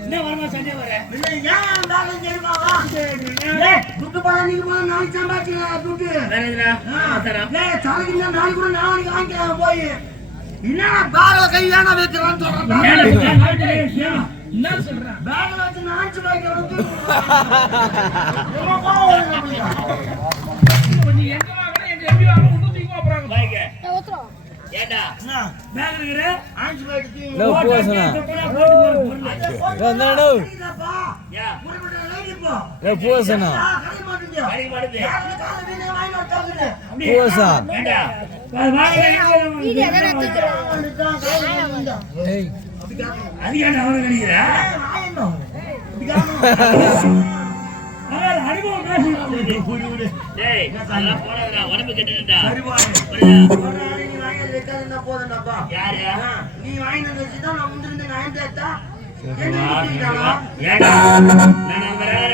என்ன வரமா சண்டே வர ஏன் பேங்க் தெரியுமாவா துட்டு பணம் நீங்க போனா நாளைக்கு சம்பாதிக்கலாம் துட்டு சாலைக்கு நாளைக்கு கூட நாளைக்கு வாங்கிக்கலாம் போய் என்னடா பேக்ல கை ஏன்னா வைக்கிறான்னு சொல்றேன் என்ன சொல்றேன் பேக்ல வச்சு நாச்சு வைக்கிறேன் எங்க வாங்கணும் எங்க எப்படி வாங்கணும் ஒண்ணு தூக்கி போறாங்க பைக் ஏடா பேக் இருக்குற ஆன்ஸ் வைக்கு நோ போசனா நோ நோ யா முருகட லைட் போ நோ போசனா கடி மாட்டுங்க போசா ஏடா வீடியோ தான தூக்குறேன் ஏய் அதிகான அவர கடிக்குறா வாயனோ அவர அனுபவம் பேசி புடி டேய் அதெல்லாம் போடாதடா உடம்பு கெட்டுடா சரி போடா நீ வாங்க வெக்காதனா போடணும்ப்பா யாரு நீ வாங்கின வச்சு தான் நான் முந்திருந்து நான் ஏன்டா ஏன்டா நான் வரேன்